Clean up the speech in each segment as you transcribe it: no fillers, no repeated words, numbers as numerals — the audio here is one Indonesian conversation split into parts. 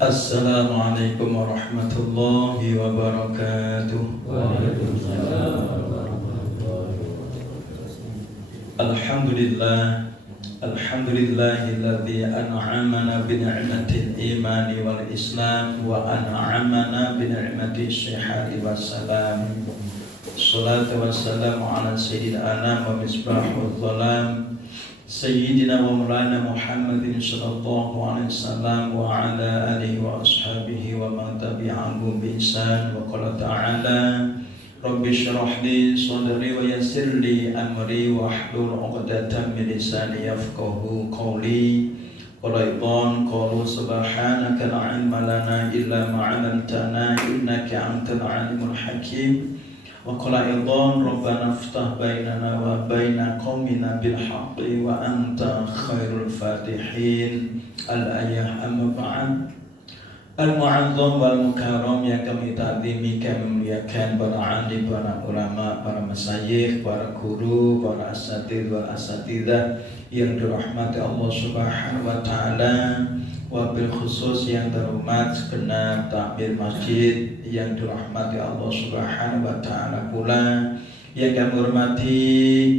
Assalamualaikum warahmatullahi wabarakatuh. Waalaikumsalam warahmatullahi wabarakatuh. Alhamdulillahilladzi an'amana bi ni'matil imani wal islam wa an'amana bi ni'matis sihhati wassalam. Shalatu wassalamu ala sayyidil anam wa misbahul dhalam Sayyidina wa maulana Muhammadin sallallahu alaihi wasallam wa ala alihi wa ashabihi wa man tabi'ahum bi ihsan wa qala ta'ala Rabbi shrah li sadri wa yassir li amri wa hlul 'uqdatam min lisani yafqahu qawli qala idhan qalu subhanaka la 'ilma lana illa ma 'allamtana innaka antal 'alimul hakim wa qala idhan rabbana iftah bainana wa baina qaumina bil haqqi wa anta khairul fatihin. Al-ayah amma ba'd. Al-mu'azzam wal mukarram yang kami ta'zimi, kami muliakan para alim, para ulama, para masyayikh, para guru, para asatidz wal asatidzah yang dirahmati Allah Subhanahu wa taala. Wabil khusus yang terhormat segenap takmir masjid yang dirahmati Allah Subhanahu wa taala pula, yang kami hormati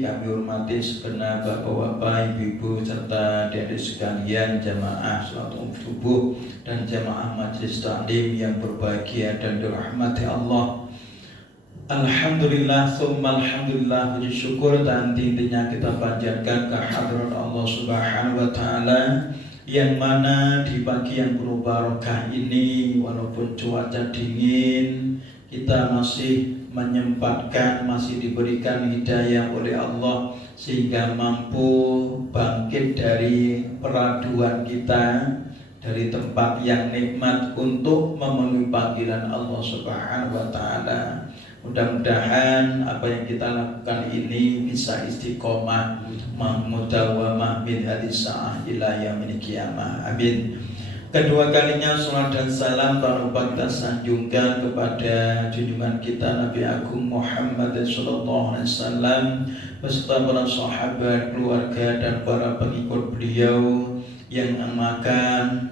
segenap bapak-bapak, ibu-ibu serta adik-adik sekalian jamaah salat subuh dan jamaah majelis taklim yang berbahagia dan dirahmati Allah. Alhamdulillah, summa alhamdulillah, puji syukur dan intinya kita panjatkan kehadirat Allah Subhanahu wa taala, yang mana di pagi yang penuh barokah ini, walaupun cuaca dingin, kita masih menyempatkan, masih diberikan hidayah oleh Allah sehingga mampu bangkit dari peraduan kita, dari tempat yang nikmat untuk memenuhi panggilan Allah Subhanahu wa taala. Mudah-mudahan apa yang kita lakukan ini bisa istiqomah mudawamah min hadis sa'ah ila yaumil qiyamah. Amin. Kedua kalinya salat dan salam tak lupa kita sanjungkan kepada junjungan kita Nabi Agung Muhammad sallallahu alaihi wasallam beserta para sahabat, keluarga dan para pengikut beliau yang amalkan.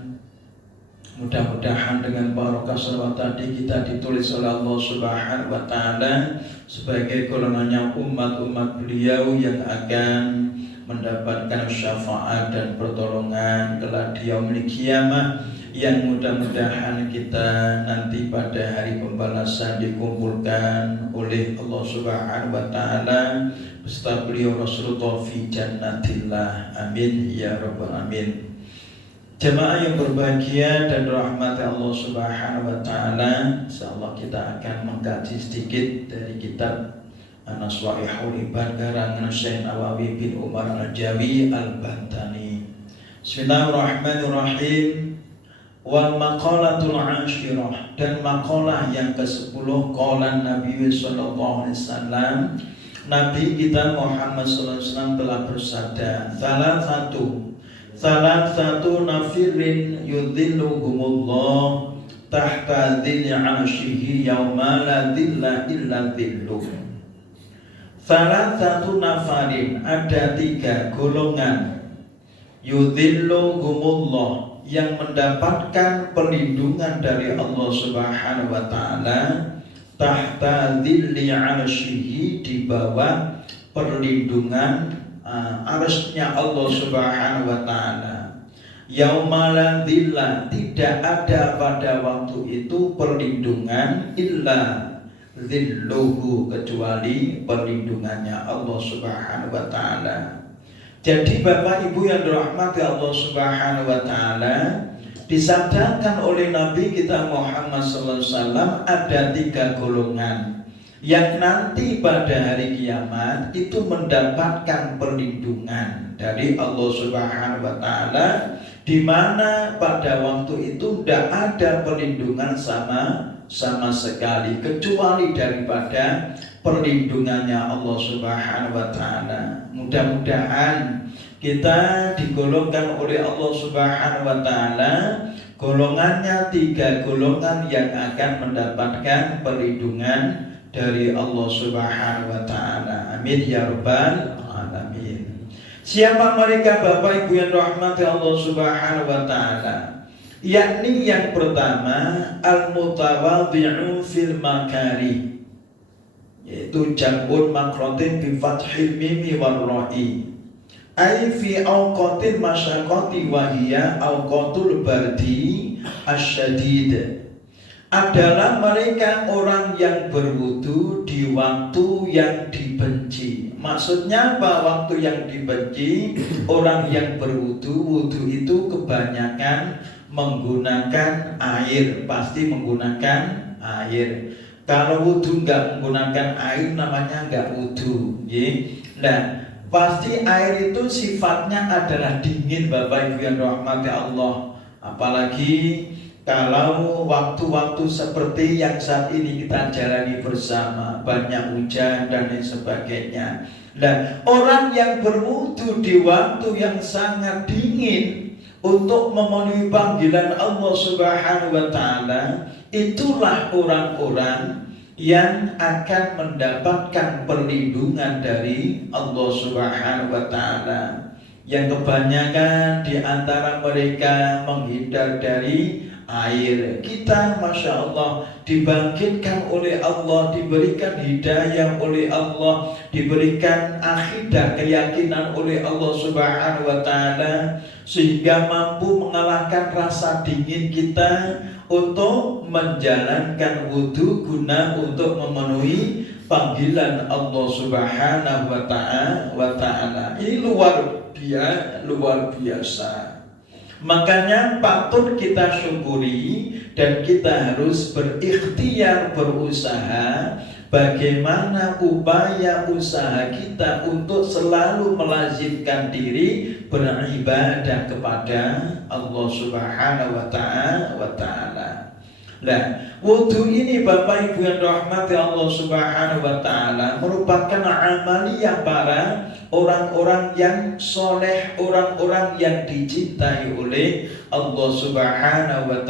Mudah-mudahan dengan barokah salawat tadi kita ditulis oleh Allah Subhanahu wa taala sebagai golongannya umat-umat beliau yang akan mendapatkan syafaat dan pertolongan kelak di yaumil qiyamah, yang mudah-mudahan kita nanti pada hari pembalasan dikumpulkan oleh Allah Subhanahu wa taala beserta beliau Rasulullah fi jannatillah. Amin ya rabbal alamin. Jemaah yang berbahagia dan rahmati Allah Subhanahu wa taala, insyaallah kita akan mengkaji sedikit dari kitab Naswaihul Ibad karangan Syekh Nawawi bin Umar Al-Jawi Al-Bantani. Bismillahirrahmanirrahim. Wal maqalatul 'ashirah, dan maqalah yang ke-10 qalan Nabi sallallahu alaihi wasallam, Nabi kita Muhammad sallallahu alaihi wasallam telah bersabda, salah satu nafirin yudhilluhumullah tahta dhilli 'arsyihi yauma la dhilla illa dhilluh. Salah satu nafarin, ada 3 golongan, yudhilluhumullah, yang mendapatkan perlindungan dari Allah Subhanahu wa taala, tahta dhilli 'arsyihi, di bawah perlindungan arsy-Nya Allah Subhanahu wa taala. Yaumala dhilla, tidak ada pada waktu itu perlindungan, illa dhilluhu, kecuali perlindungannya Allah Subhanahu wa taala. Jadi Bapak Ibu yang dirahmati Allah Subhanahu wa taala, disabdakan oleh Nabi kita Muhammad sallallahu alaihi wasallam ada 3 golongan yang nanti pada hari kiamat itu mendapatkan perlindungan dari Allah Subhanahu wa taala, di mana pada waktu itu tidak ada perlindungan sama sekali kecuali daripada perlindungannya Allah Subhanahu wa taala. Mudah-mudahan kita digolongkan oleh Allah Subhanahu wa taala golongannya 3 golongan yang akan mendapatkan perlindungan dari Allah Subhanahu wa taala. Amin ya rabbal alamin. Siapa mereka Bapak Ibu yang rahmati Allah Subhanahu wa taala? yakni yang pertama al-mutawadhi'u fil makari, yaitu jam'un makrotin bi fathil mimi wal ra'i, ai fi awqatil masyaqqati wa hiya awqatul bardi asyadid, adalah mereka orang yang berwudu di waktu yang dibenci. Maksudnya apa waktu yang dibenci? Orang yang berwudu, wudu itu kebanyakan menggunakan air, pasti menggunakan air. Kalau wudu nggak menggunakan air namanya nggak wudu. Nah, pasti air itu sifatnya adalah dingin, Bapak Ibu yang rahmati Allah. Apalagi kalau waktu-waktu seperti yang saat ini kita jalani bersama, banyak hujan dan lain sebagainya. Nah, orang yang berwudu di waktu yang sangat dingin untuk memenuhi panggilan Allah Subhanahu wa Ta'ala, itulah orang-orang yang akan mendapatkan perlindungan dari Allah Subhanahu wa Ta'ala. Yang kebanyakan di antara mereka menghindar dari air. Kita Masya Allah dibangkitkan oleh Allah, diberikan hidayah oleh Allah, diberikan akidah, keyakinan oleh Allah Subhanahu wa Ta'ala, sehingga mampu mengalahkan rasa dingin kita untuk menjalankan wudu guna untuk memenuhi panggilan Allah Subhanahu wa Ta'ala. Ini luar biasa. Makanya patut kita syukuri dan kita harus berikhtiar, berusaha bagaimana upaya usaha kita untuk selalu melazimkan diri beribadah kepada Allah Subhanahu wa Ta'ala. Nah, wudu ini Bapak Ibu yang rahmati Allah Subhanahu wa Ta'ala merupakan amaliyah para orang-orang yang soleh, orang-orang yang dicintai oleh Allah Subhanahu wa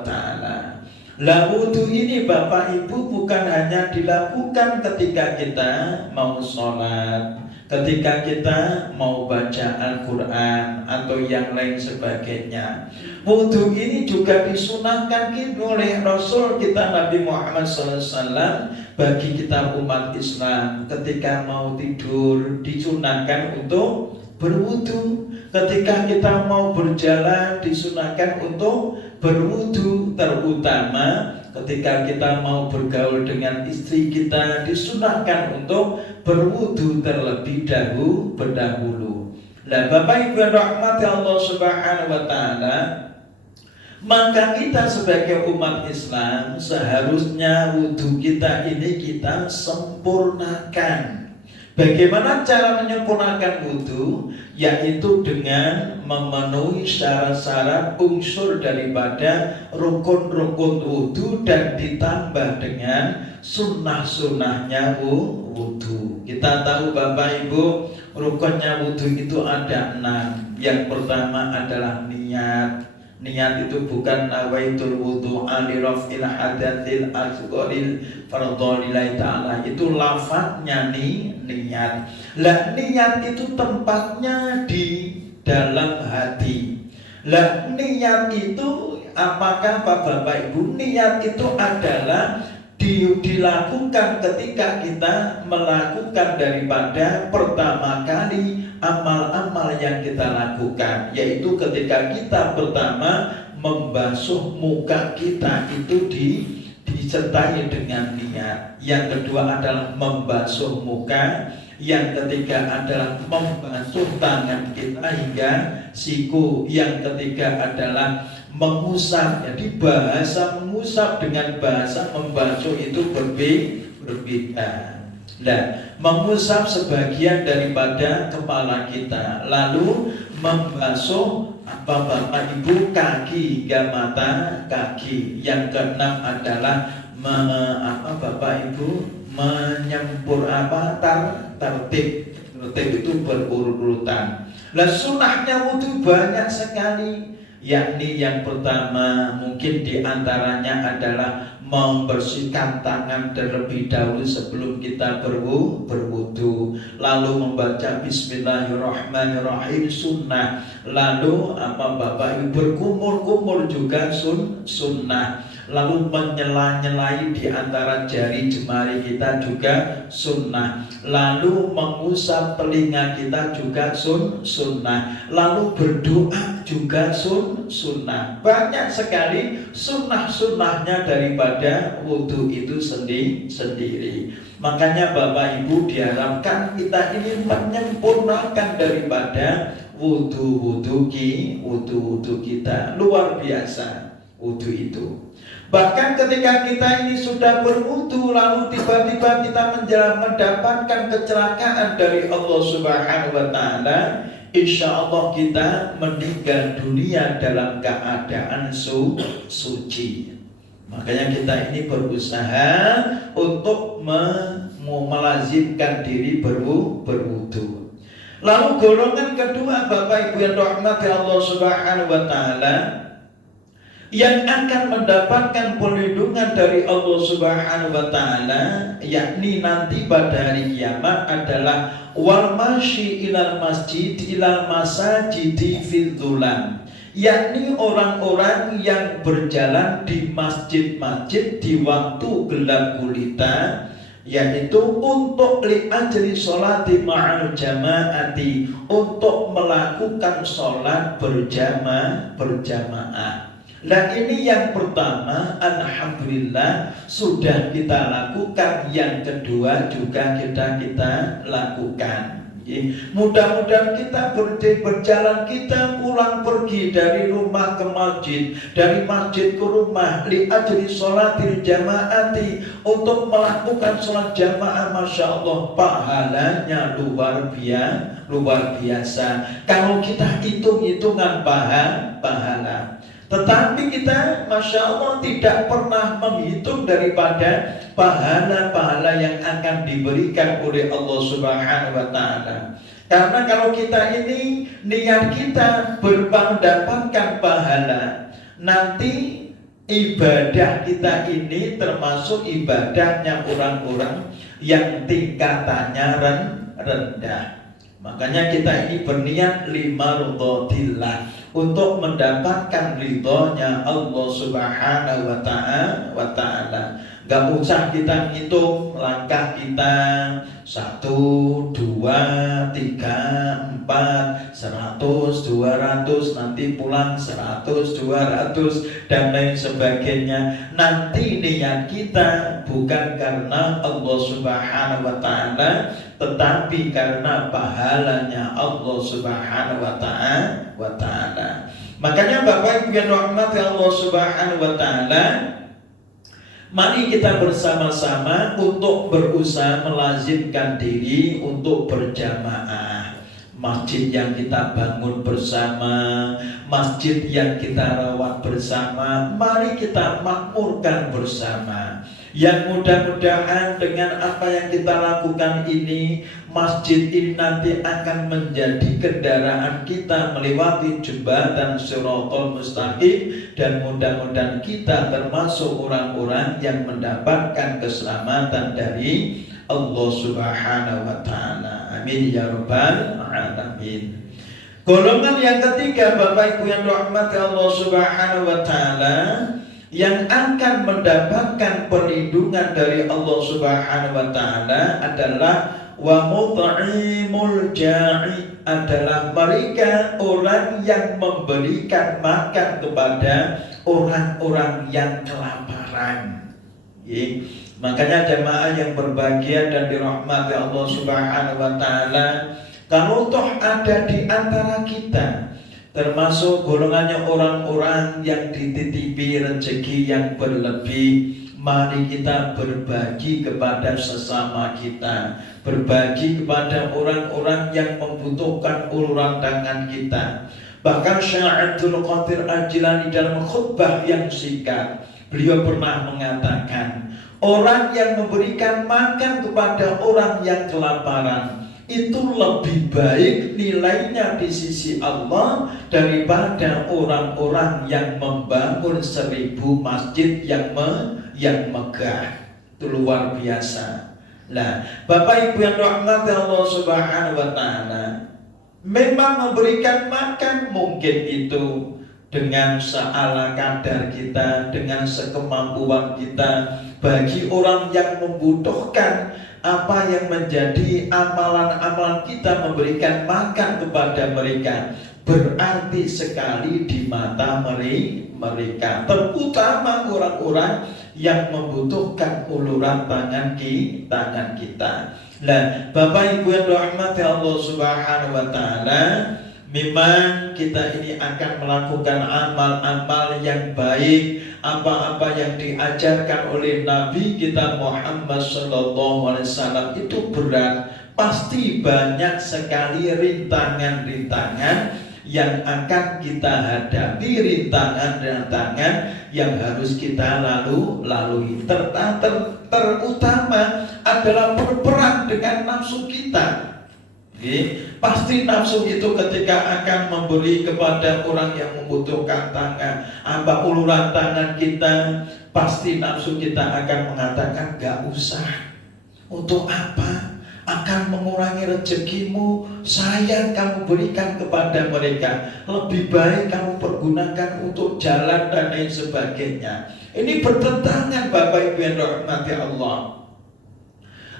Ta'ala. Lah, wudu ini Bapak Ibu bukan hanya dilakukan ketika kita mau sholat, ketika kita mau baca Al-Quran atau yang lain sebagainya. Wudu ini juga disunahkan oleh Rasul kita Nabi Muhammad SAW bagi kita umat Islam. Ketika mau tidur disunahkan untuk berwudu. Ketika kita mau berjalan disunahkan untuk berwudu. Terutama ketika kita mau bergaul dengan istri kita disunahkan untuk berwudu terlebih dahulu. Nah, Bapak Ibu yang rahmati Allah Subhanahu wa Ta'ala, maka kita sebagai umat Islam seharusnya wudu kita ini kita sempurnakan. Bagaimana cara menyempurnakan wudu? Yaitu dengan memenuhi syarat-syarat unsur daripada rukun-rukun wudu dan ditambah dengan sunnah-sunnahnya wudu. Kita tahu Bapak Ibu, rukunnya wudu itu ada 6. Yang pertama adalah niat. Niat itu bukan nawaitul wudu'a li raf'il hadatsil asgharil fardholillahi ta'ala. Itu lafadznya niat. Lah, niat itu tempatnya di dalam hati. Lah, niat itu apakah Bapak Ibu? Niat itu adalah dilakukan ketika kita melakukan daripada pertama kali amal-amal yang kita lakukan, yaitu ketika kita pertama membasuh muka kita itu disertai dengan niat. Yang kedua adalah membasuh muka. Yang ketiga adalah membasuh tangan kita hingga siku. Yang ketiga adalah mengusap. Jadi bahasa mengusap dengan bahasa membasuh itu berbeda. Nah, mengusap sebagian daripada kepala kita, lalu membasuh Bapak Ibu kaki hingga mata kaki. Yang keenam adalah Bapak Ibu menyempur tertib itu berurutan. Lah, sunahnya wudu banyak sekali. Yakni yang pertama mungkin diantaranya adalah membersihkan tangan terlebih dahulu sebelum kita berwudu, lalu membaca Bismillahirrahmanirrahim sunnah, lalu Bapak Ibu berkumur-kumur juga sunnah, lalu menyela-nyelai di antara jari jemari kita juga sunnah, lalu mengusap telinga kita juga sunnah, lalu berdoa juga sunnah. Banyak sekali sunnah-sunnahnya daripada wudhu itu sendiri. Makanya Bapak Ibu diharapkan kita ini menyempurnakan daripada wudhu kita. Luar biasa wudhu itu. Bahkan ketika kita ini sudah berwudu, lalu tiba-tiba kita mendapatkan kecelakaan dari Allah Subhanahu wa Ta'ala, insya Allah kita meninggal dunia dalam keadaan suci. Makanya kita ini berusaha untuk melazimkan diri berwudu. Lalu golongan kedua Bapak Ibu yang rahmati Allah Subhanahu wa Ta'ala, yang akan mendapatkan perlindungan dari Allah Subhanahu wa Ta'ala, yakni nanti pada hari kiamat adalah wal masyi ilal masjid ilal masajidi fil dhulam, yakni orang-orang yang berjalan di masjid-masjid di waktu gelap gulita, yaitu untuk li'ajli sholati ma'al jama'ati, untuk melakukan sholat berjamaah. Nah ini yang pertama, alhamdulillah sudah kita lakukan. Yang kedua juga kita lakukan. Mudah-mudahan kita berjalan, kita pulang pergi dari rumah ke masjid, dari masjid ke rumah, li'ajli sholatil jamaati, untuk melakukan sholat jamaah. Masya Allah, pahalanya luar biasa. Kalau kita hitung-hitungan pahala. Tetapi kita Masya Allah tidak pernah menghitung daripada pahala-pahala yang akan diberikan oleh Allah Subhanahu wa Ta'ala. Karena kalau kita ini niat kita mendapatkan pahala, nanti ibadah kita ini termasuk ibadahnya orang-orang yang tingkatannya rendah. Makanya kita ini berniat limarudhatillah, untuk mendapatkan ridhonya Allah Subhanahu wa Ta'ala. Gak usah kita hitung langkah kita 1, 2, 3, 4, 100, 200, nanti pulang 100, 200 dan lain sebagainya. Nanti niat kita bukan karena Allah Subhanahu wa Ta'ala, tetapi karena pahalanya Allah Subhanahu wa Ta'ala. Makanya Bapak Ibu yang rahmati Allah Subhanahu wa Ta'ala, mari kita bersama-sama untuk berusaha melazimkan diri untuk berjamaah. Masjid yang kita bangun bersama, masjid yang kita rawat bersama, mari kita makmurkan bersama. Yang mudah-mudahan dengan apa yang kita lakukan ini, masjid ini nanti akan menjadi kendaraan kita melewati jembatan Shirathul Mustaqim, dan mudah-mudahan kita termasuk orang-orang yang mendapatkan keselamatan dari Allah Subhanahu wa Ta'ala. Amin ya rabbal alamin. Golongan yang ketiga Bapak Ibu yang rahmati Allah Subhanahu wa Ta'ala, yang akan mendapatkan perlindungan dari Allah Subhanahu wa Ta'ala adalah wa mut'imul ja'i, adalah mereka orang yang memberikan makan kepada orang-orang yang kelaparan. Makanya jemaah yang berbahagia dan dirahmati Allah Subhanahu wa Ta'ala, kalau toh ada di antara kita termasuk golongannya orang-orang yang dititipi rezeki yang berlebih, mari kita berbagi kepada sesama kita, berbagi kepada orang-orang yang membutuhkan uluran tangan kita. Bahkan Syekh Abdul Qadir Al-Jilani dalam khutbah yang singkat, beliau pernah mengatakan, orang yang memberikan makan kepada orang yang kelaparan itu lebih baik nilainya di sisi Allah daripada orang-orang yang membangun 1000 masjid yang megah. Itu luar biasa. Nah, Bapak Ibu yang rahmati Allah Subhanahu wa taala, memang memberikan makan mungkin itu dengan seala kadar kita, dengan sekemampuan kita. Bagi orang yang membutuhkan, apa yang menjadi amalan-amalan kita memberikan makan kepada mereka berarti sekali di mata mereka, terutama orang-orang yang membutuhkan uluran tangan kita. Nah, Bapak Ibu yang dirahmati Allah Subhanahu wa taala, memang kita ini akan melakukan amal-amal yang baik, apa-apa yang diajarkan oleh Nabi kita Muhammad sallallahu alaihi wasallam itu berat. Pasti banyak sekali rintangan-rintangan yang akan kita hadapi, rintangan-rintangan yang harus kita lalui. Terutama adalah berperang dengan nafsu kita. Pasti nafsu itu ketika akan memberi kepada orang yang membutuhkan uluran tangan kita, pasti nafsu kita akan mengatakan gak usah. Untuk apa? Akan mengurangi rezekimu, sayang kamu berikan kepada mereka. Lebih baik kamu pergunakan untuk jalan dan lain sebagainya. Ini bertentangan Bapak Ibu yang dirahmati Allah.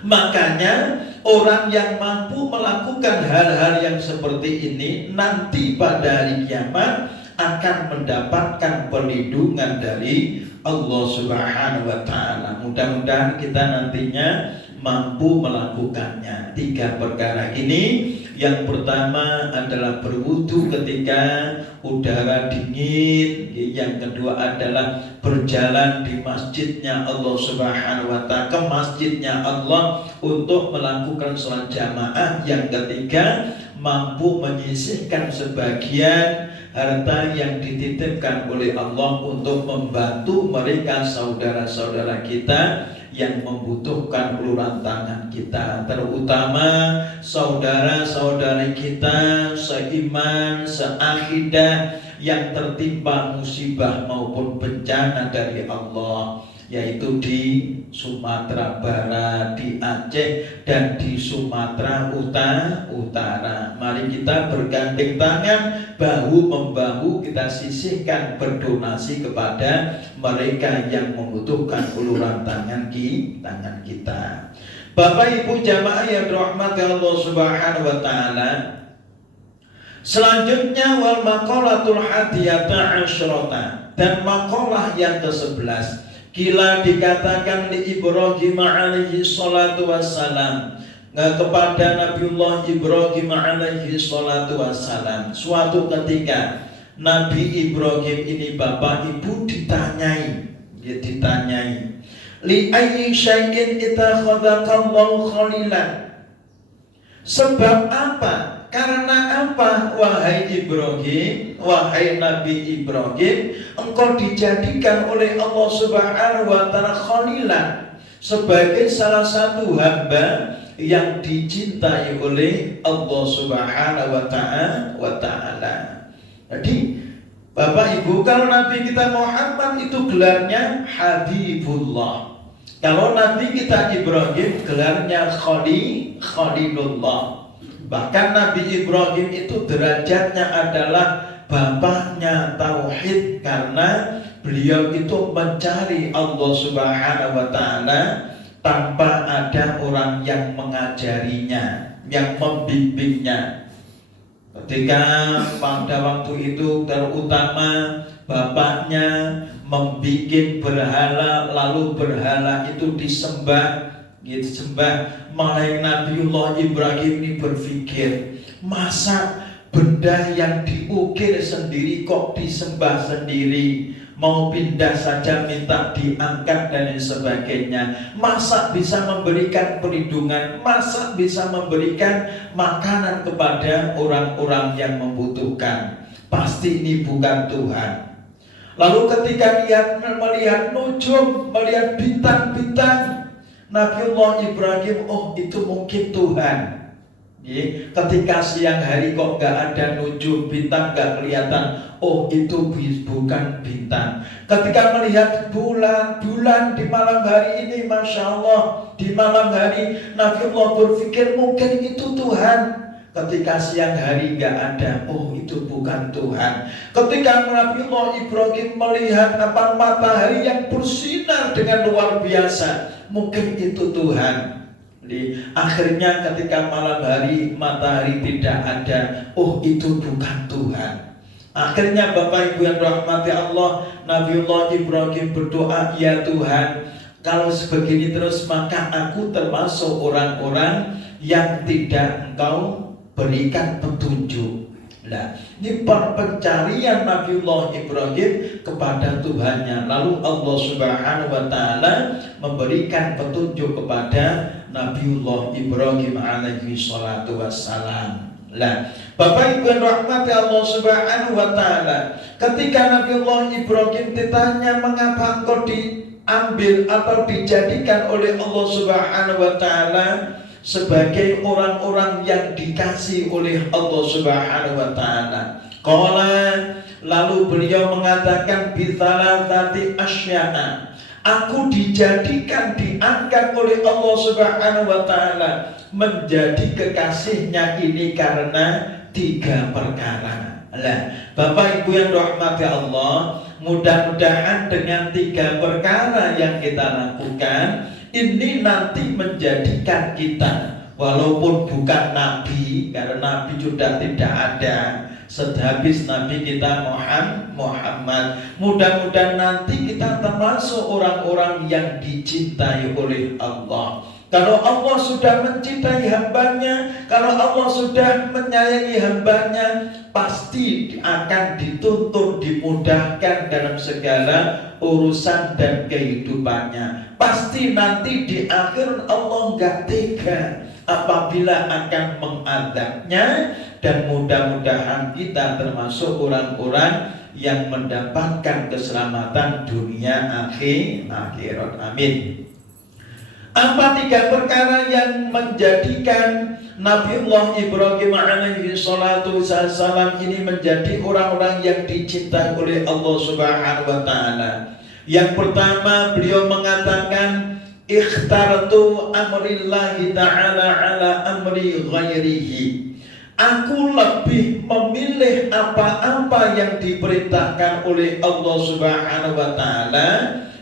Makanya orang yang mampu melakukan hal-hal yang seperti ini nanti pada hari kiamat akan mendapatkan perlindungan dari Allah Subhanahu wa taala. Mudah-mudahan kita nantinya mampu melakukannya. 3 perkara ini, yang pertama adalah berwudu ketika udara dingin, yang kedua adalah berjalan di masjidnya Allah Subhanahu wa taala, ke masjidnya Allah untuk melakukan sholat jamaah, yang ketiga mampu menyisihkan sebagian harta yang dititipkan oleh Allah untuk membantu mereka saudara-saudara kita yang membutuhkan uluran tangan kita, terutama saudara-saudari kita seiman, seakidah yang tertimpa musibah maupun bencana dari Allah, yaitu di Sumatera Barat, di Aceh, dan di Sumatera Utara. Mari kita bergandeng tangan, bahu-membahu kita sisihkan berdonasi kepada mereka yang membutuhkan uluran tangan kita. Bapak Ibu jamaah yang dirahmati Allah Subhanahu wa taala, selanjutnya wal maqalatul hadiyata asyrata, dan maqalah yang ke-11. Kila dikatakan di Ibrahim alaihi salatu wassalam, kepada Nabiullah Ibrahim alaihi salatu wassalam, suatu ketika Nabi Ibrahim ini bapak ibu ditanyai li ayyi syai'in ittakhadhakallahu khalilan, sebab apa? Karena apa wahai Ibrahim, wahai Nabi Ibrahim, engkau dijadikan oleh Allah Subhanahu wa taala khalilan, sebagai salah satu hamba yang dicintai oleh Allah Subhanahu wa taala. Jadi Bapak Ibu, kalau Nabi kita Muhammad itu gelarnya Habibullah. Kalau Nabi kita Ibrahim gelarnya Khalilullah. Bahkan Nabi Ibrahim itu derajatnya adalah bapaknya tauhid, karena beliau itu mencari Allah Subhanahu wa taala tanpa ada orang yang mengajarinya, yang membimbingnya. Ketika pada waktu itu terutama bapaknya membikin berhala, lalu berhala itu disembah, malah Nabiullah Ibrahim ini berpikir, masa benda yang diukir sendiri kok disembah sendiri, mau pindah saja minta diangkat dan lain sebagainya. Masa bisa memberikan perlindungan, masa bisa memberikan makanan kepada orang-orang yang membutuhkan. Pasti ini bukan Tuhan. Lalu ketika melihat nujum, melihat bintang-bintang, Nabiullah Ibrahim, oh itu mungkin Tuhan. Ketika siang hari kok gak ada nujum, bintang gak kelihatan, oh itu bukan bintang. Ketika melihat bulan di malam hari ini, Masya Allah, di malam hari Nabiullah berpikir mungkin itu Tuhan. Ketika siang hari gak ada, oh itu bukan Tuhan. Ketika Nabiullah Ibrahim melihat matahari yang bersinar dengan luar biasa, mungkin itu Tuhan. Akhirnya ketika malam hari matahari tidak ada, oh itu bukan Tuhan. Akhirnya Bapak Ibu yang rahmati Allah, Nabiullah Ibrahim berdoa, ya Tuhan, kalau sebegini terus maka aku termasuk orang-orang yang tidak Engkau berikan petunjuk. Nah, ini pencarian Nabiullah Ibrahim kepada Tuhannya. Lalu Allah Subhanahu wa Ta'ala memberikan petunjuk kepada Nabiullah Ibrahim alaihi salatu wassalam. Nah, Bapak Ibu yang rahmati Allah Subhanahu wa Ta'ala, ketika Nabiullah Ibrahim ditanya mengapa engkau diambil atau dijadikan oleh Allah Subhanahu wa Ta'ala sebagai orang-orang yang dikasih oleh Allah Subhanahu wa Ta'ala, lalu beliau mengatakan bitsalatati asya'a, aku dijadikan, diangkat oleh Allah Subhanahu wa Ta'ala menjadi kekasihnya ini karena 3 perkara. Nah, Bapak Ibu yang rahmati Allah, mudah-mudahan dengan 3 perkara yang kita lakukan ini nanti menjadikan kita, walaupun bukan Nabi, karena Nabi sudah tidak ada sehabis Nabi kita Muhammad, mudah-mudahan nanti kita termasuk orang-orang yang dicintai oleh Allah. Kalau Allah sudah mencintai hambanya, kalau Allah sudah menyayangi hambanya, pasti akan dituntun, dimudahkan dalam segala urusan dan kehidupannya. Pasti nanti di akhir Allah nggak tega apabila akan mengadabnya, dan mudah-mudahan kita termasuk orang-orang yang mendapatkan keselamatan dunia akhirat. Amin. Apa 3 perkara yang menjadikan Nabiullah Ibrahim alaihi salatu wassalam ini menjadi orang-orang yang dicintai oleh Allah Subhanahu wa Ta'ala? Yang pertama, beliau mengatakan ikhtartu amrillahi ta'ala ala amri ghairihi. Aku lebih memilih apa-apa yang diperintahkan oleh Allah Subhanahu wa Ta'ala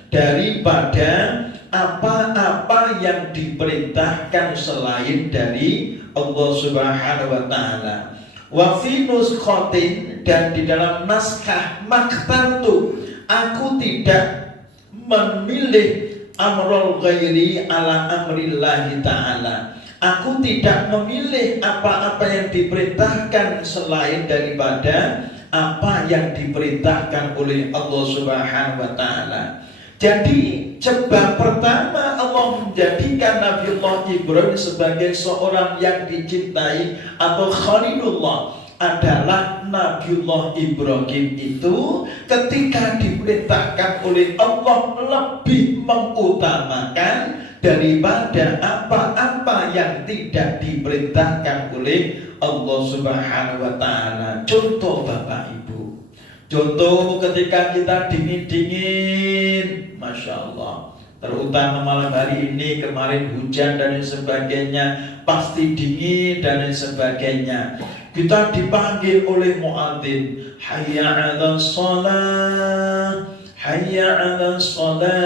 daripada apa-apa yang diperintahkan selain dari Allah Subhanahu wa Ta'ala. Wa fi nuskhatin, dan di dalam naskah maktartu, aku tidak memilih amrul ghairi ala amrillahi ta'ala. Aku tidak memilih apa-apa yang diperintahkan selain daripada apa yang diperintahkan oleh Allah Subhanahu wa Ta'ala. Jadi sebab pertama Allah menjadikan Nabiullah Ibrahim sebagai seorang yang dicintai atau Khalilullah adalah Nabiullah Ibrahim itu ketika diperintahkan oleh Allah lebih mengutamakan daripada apa-apa yang tidak diperintahkan oleh Allah Subhanahu wa Ta'ala. Contoh Bapak Ibu, contoh ketika kita dingin-dingin, Masya Allah, terutama malam hari ini, kemarin hujan dan sebagainya, pasti dingin dan sebagainya. Kita dipanggil oleh muadzin, hayya 'alas shalah, hayya 'alas shalah,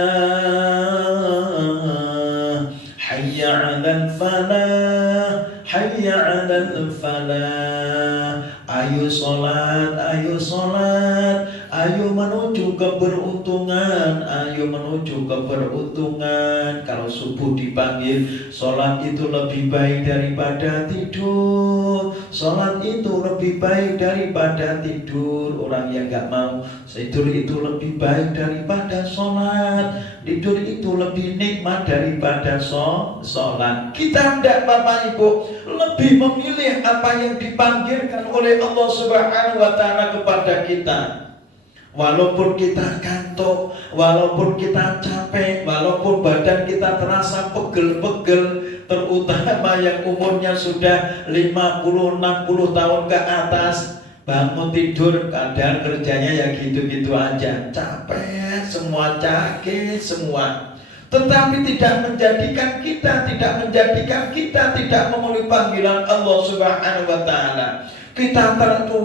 hayya 'alal falah, hayya 'alal falah. Ayo sholat, ayo sholat, ayo menuju keberuntungan, ayo menuju keberuntungan. Kalau subuh dipanggil, sholat itu lebih baik daripada tidur, sholat itu lebih baik daripada tidur. Orang yang gak mau tidur itu lebih baik daripada sholat, tidur itu lebih nikmat daripada sholat. Kita tidak Bapak Ibu, lebih memilih apa yang dipanggilkan oleh Allah Subhanahu wa Ta'ala kepada kita. Walaupun kita kantuk, walaupun kita capek, walaupun badan kita terasa pegel-pegel, terutama yang umurnya sudah 50-60 tahun ke atas, bangun tidur kadang kerjanya ya gitu-gitu aja, capek semua, sakit semua. Tetapi tidak menjadikan kita tidak memenuhi panggilan Allah Subhanahu wa Ta'ala. Kita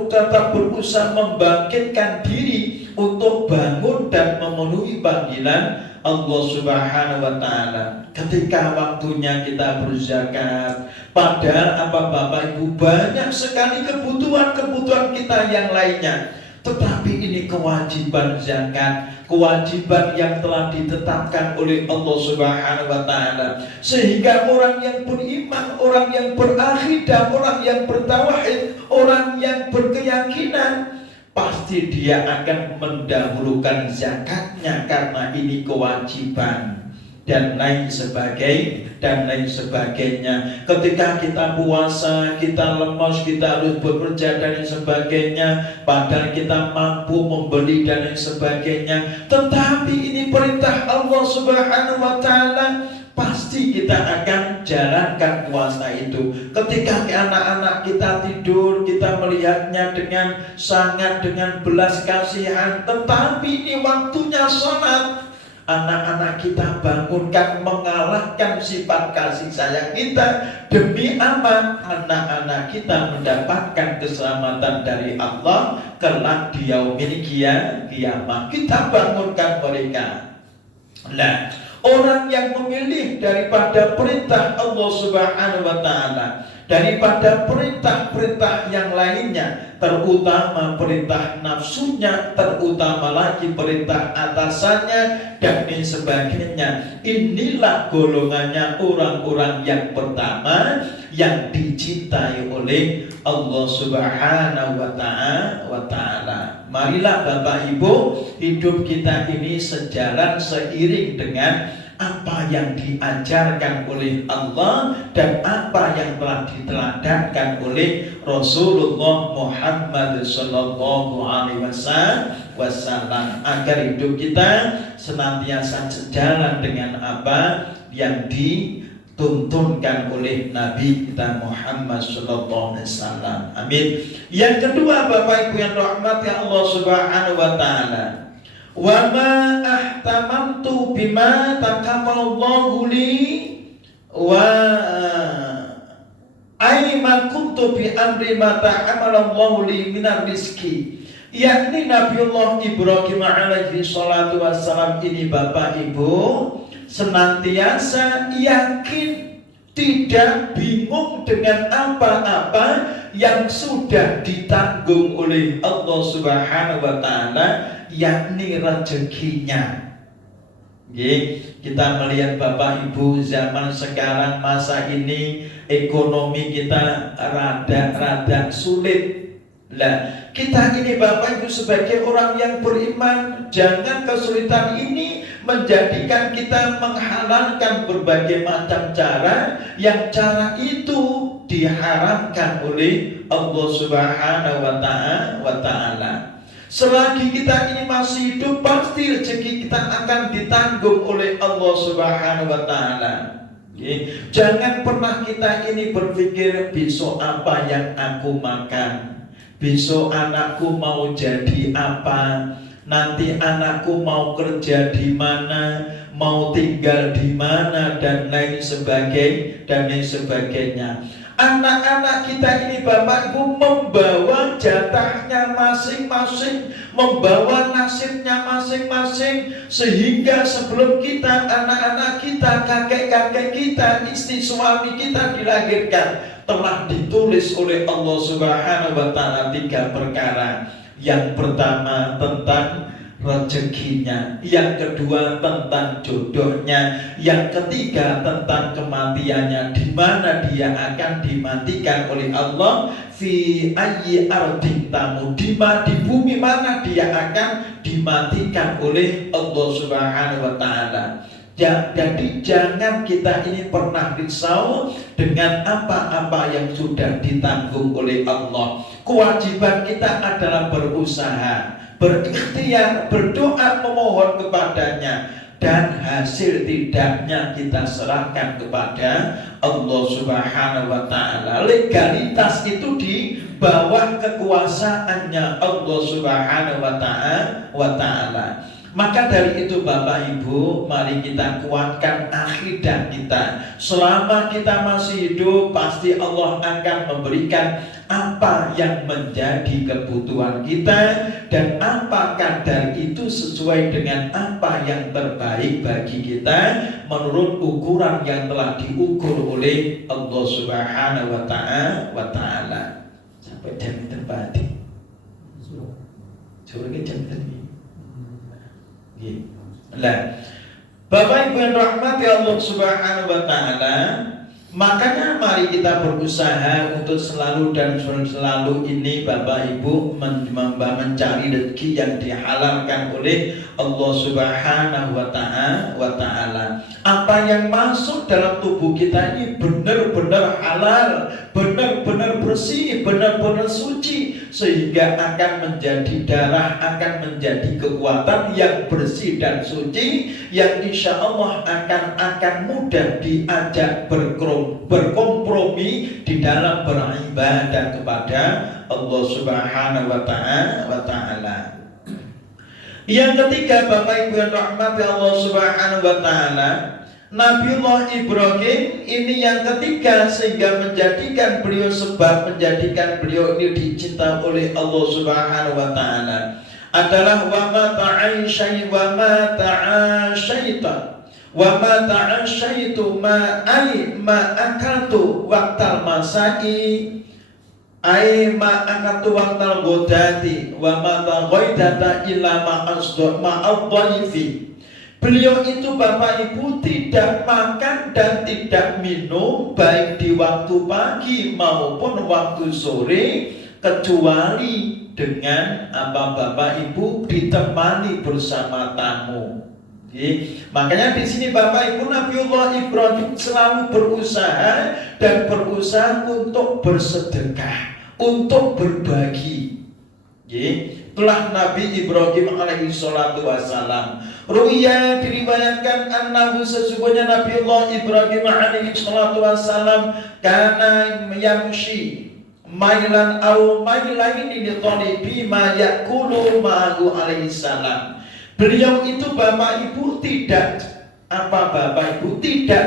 tetap berusaha membangkitkan diri untuk bangun dan memenuhi panggilan Allah Subhanahu wa Ta'ala. Ketika waktunya kita berzakat, padahal Bapak Ibu banyak sekali kebutuhan kita yang lainnya. Tetapi ini kewajiban zakat, kewajiban yang telah ditetapkan oleh Allah Subhanahu wa Ta'ala. Sehingga orang yang beriman, orang yang berakidah, orang yang bertauhid, orang yang berkeyakinan, pasti dia akan mendahulukan zakatnya karena ini kewajiban dan lain sebagainya. Ketika kita puasa, kita lemas, kita harus bekerja dan lain sebagainya, padahal kita mampu membeli dan lain sebagainya. Tetapi ini perintah Allah Subhanahu wa Ta'ala, pasti kita akan jalankan puasa itu. Ketika anak-anak kita tidur, kita melihatnya dengan belas kasihan, tetapi ini waktunya sholat. Anak-anak kita bangunkan, mengalahkan sifat kasih sayang kita. Demi apa? Anak-anak kita mendapatkan keselamatan dari Allah kelak di yaumil qiyamah. Kita bangunkan mereka. Nah, orang yang memilih daripada perintah Allah Subhanahu wa Ta'ala, daripada perintah-perintah yang lainnya, terutama perintah nafsunya, terutama lagi perintah atasannya dan lain sebagainya, inilah golongannya orang-orang yang pertama yang dicintai oleh Allah Subhanahu wa Ta'ala. Marilah Bapak Ibu, hidup kita ini sejalan seiring dengan apa yang diajarkan oleh Allah dan apa yang telah diteladankan oleh Rasulullah Muhammad sallallahu alaihi wasallam, agar hidup kita senantiasa sejalan dengan apa yang dituntunkan oleh Nabi kita Muhammad sallallahu alaihi wasallam. Amin. Yang kedua, Bapak Ibu yang dirahmati Allah Subhanahu wa Ta'ala, wa ma ahtamantu bima taqabbalallahu li wa aima kuntu bi amri ma ta'amalallahu li minar rizki. Yakni Nabiullah Ibrahim alaihi salatu wassalam ini, Bapak Ibu, senantiasa yakin, tidak bingung dengan apa-apa yang sudah ditanggung oleh Allah Subhanahu wa Ta'ala, yakni rezekinya. Kita melihat Bapak Ibu, zaman sekarang, masa ini ekonomi kita rada sulit. Lah, kita ini Bapak Ibu sebagai orang yang beriman, jangan kesulitan ini menjadikan kita menghalalkan berbagai macam cara yang cara itu diharamkan oleh Allah Subhanahu wa Ta'ala. Selagi kita ini masih hidup, pasti rezeki kita akan ditanggung oleh Allah Subhanahu wa Ta'ala. Jangan pernah kita ini berpikir besok apa yang aku makan, besok anakku mau jadi apa, nanti anakku mau kerja di mana, mau tinggal di mana, dan lain sebagainya. Anak-anak kita ini Bapak Ibu membawa jatahnya masing-masing, membawa nasibnya masing-masing, sehingga sebelum kita, anak-anak kita, kakek-kakek kita, istri suami kita dilahirkan, telah ditulis oleh Allah Subhanahu wa Ta'ala 3 perkara. Yang pertama tentang rezekinya, yang kedua tentang jodohnya, yang ketiga tentang kematiannya, di mana dia akan dimatikan oleh Allah. Fi ayyi ardin tamu, di bumi mana dia akan dimatikan oleh Allah Subhanahu wa Ta'ala. Jadi jangan kita ini pernah risau dengan apa-apa yang sudah ditanggung oleh Allah. Kewajiban kita adalah berusaha, berikhtiar, berdoa, memohon kepadanya, dan hasil tidaknya kita serahkan kepada Allah Subhanahu wa taala. Legalitas itu di bawah kekuasaannya Allah Subhanahu wa taala. Maka dari itu Bapak Ibu, mari kita kuatkan akidah kita. Selama kita masih hidup, pasti Allah akan memberikan apa yang menjadi kebutuhan kita, dan apakah dari itu sesuai dengan apa yang terbaik bagi kita menurut ukuran yang telah diukur oleh Allah Subhanahu wa taala. Sampai jam terbati. Suruh jam tadi. Nah, Bapak Ibu yang rahmati Allah Subhanahu wa taala, makanya mari kita berusaha untuk selalu dan selalu ini Bapak Ibu mencari rezeki yang dihalalkan oleh Allah Subhanahu wa taala. Apa yang masuk dalam tubuh kita ini benar-benar halal, benar-benar bersih, benar-benar suci, sehingga akan menjadi darah, akan menjadi kekuatan yang bersih dan suci, yang insya Allah akan mudah diajak berkompromi di dalam beribadah kepada Allah Subhanahu wa taala. Yang ketiga Bapak Ibu yang rahmati Allah Subhanahu wa taala, Nabiullah Ibrahim ini yang ketiga, sehingga menjadikan beliau menjadikan beliau ini dicinta oleh Allah Subhanahu wa taala adalah wa ma ta'asyaitu ma akaltu waqtal masai ai ma akatu waqtal godati wa ma taghaidata illa ma adhaifi. Beliau itu Bapak Ibu tidak makan dan tidak minum baik di waktu pagi maupun waktu sore, kecuali dengan Bapak Ibu ditemani bersama tamu. Makanya di sini Bapak Ibu, Nabiullah Ibrahim selalu berusaha untuk bersedekah, untuk berbagi. Itulah Nabi Ibrahim alaihi salatu wassalam. Ruya diriwayatkan annahu sesungguhnya Nabiullah Ibrahim alaihi salatu wassalam kana yamshi mailan au mailaini li talibi ma yakulu ma'ahu alaihi salam. Beliau itu Bapak Ibu tidak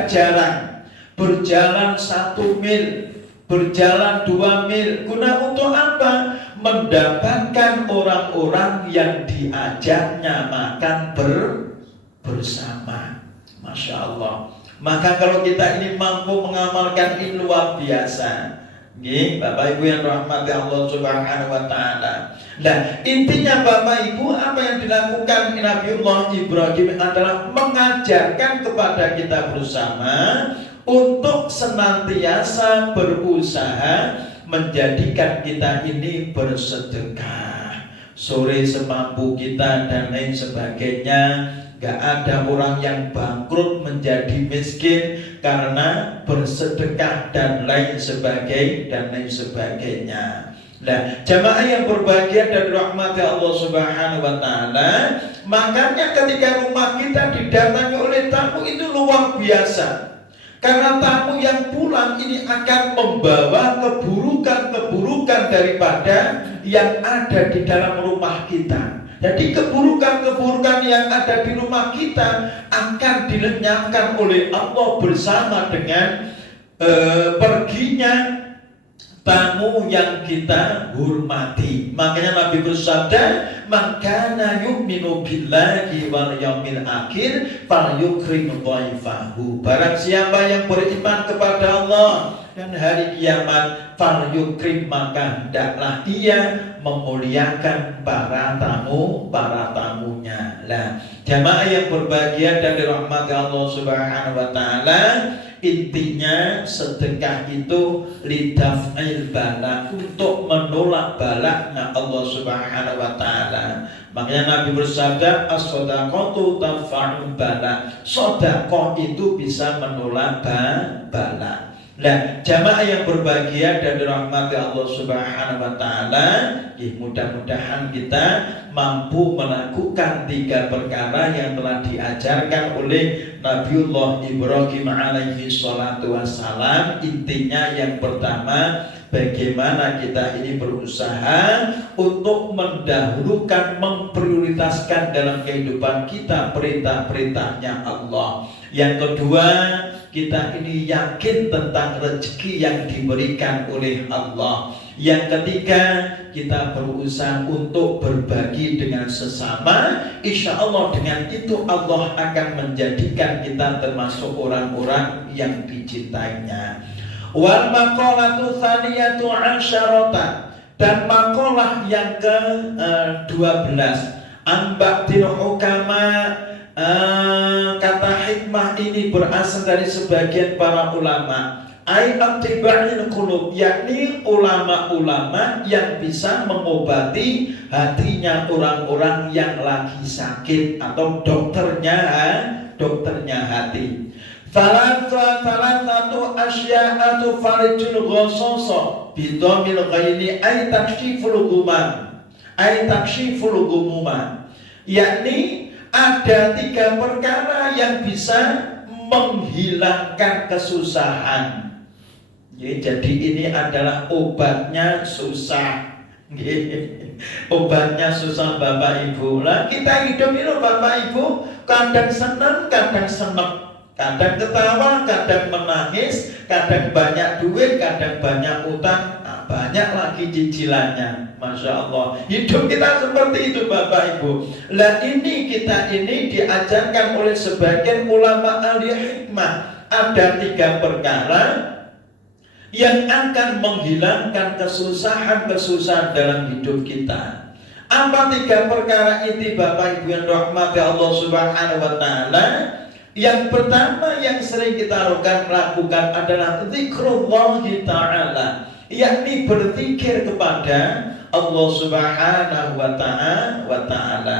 jarang berjalan 1 mil, berjalan 2 mil. Guna untuk apa? Mendapatkan orang-orang yang diajaknya makan bersama. Masya Allah. Maka kalau kita ini mampu mengamalkan ini luar biasa. Bapak Ibu yang rahmati Allah Subhanahu wa taala. Nah, intinya Bapak Ibu, apa yang dilakukan Nabiullah Ibrahim adalah mengajarkan kepada kita bersama untuk senantiasa berusaha menjadikan kita ini bersedekah, sore semampu kita dan lain sebagainya. Gak ada orang yang bangkrut menjadi miskin karena bersedekah dan lain sebagainya. Nah, jamaah yang berbahagia dan rahmati Allah Subhanahu wa taala, makanya ketika rumah kita didatangi oleh tamu itu luar biasa. Karena tamu yang pulang ini akan membawa keburukan-keburukan daripada yang ada di dalam rumah kita. Jadi keburukan-keburukan yang ada di rumah kita akan dilenyapkan oleh Allah bersama dengan perginya tamu yang kita hormati. Makanya Nabi bersabda, "Man kana yu'minu billahi wal yaumil akhir falyukrim dhaifahu." Barang siapa yang beriman kepada Allah dan hari kiamat, falyukrim, maka hendaklah ia memuliakan para tamunya. Nah, jamaah yang berbahagia dan dirahmati Allah Subhanahu wa taala, intinya sedekah itu lidaf'il bala, untuk menolak balaknya Allah Subhanahu wa taala. Makanya Nabi bersabda, as-shadaqatu tadfa'ul bala. Sedekah itu bisa menolak bala. Nah, jamaah yang berbahagia dan dirahmati Allah Subhanahu wa taala, mudah-mudahan kita mampu melakukan 3 perkara yang telah diajarkan oleh Nabiullah Ibrahim alaihi salatu wassalam. Intinya yang pertama, bagaimana kita ini berusaha untuk mendahulukan, memprioritaskan dalam kehidupan kita perintah-perintahnya Allah. Yang kedua, kita ini yakin tentang rezeki yang diberikan oleh Allah. Yang ketiga, kita berusaha untuk berbagi dengan sesama. Insya Allah dengan itu Allah akan menjadikan kita termasuk orang-orang yang dicintainya. Wal maqalatu tsaniyatu asyarata, dan maqalah yang ke-12, amba'til hukama. Kata hikmah ini berasal dari sebagian para ulama, ai-attiba'il qulub, yakni ulama-ulama yang bisa mengobati hatinya orang-orang yang lagi sakit, atau dokternya hati. Salah satu asya'atu farijul ghassasa bidhamil ghaini ay takshiful gumuman, yakni ada 3 perkara yang bisa menghilangkan kesusahan. Jadi ini adalah obatnya susah. Obatnya susah Bapak Ibu. Nah, kita hidup ini Bapak Ibu, kadang senang, kadang senang, kadang ketawa, kadang menangis, kadang banyak duit, kadang banyak utang, banyak lagi cicilannya. Masya Allah, hidup kita seperti itu Bapak Ibu. Lah ini kita ini diajarkan oleh sebagian ulama ahli hikmah, ada 3 perkara yang akan menghilangkan kesusahan dalam hidup kita. Apa 3 perkara itu Bapak Ibu yang rahmati Allah Subhanahu wa taala? Yang pertama yang sering kita lakukan adalah zikrullah ta'ala, yakni berzikir kepada Allah Subhanahu wa taala.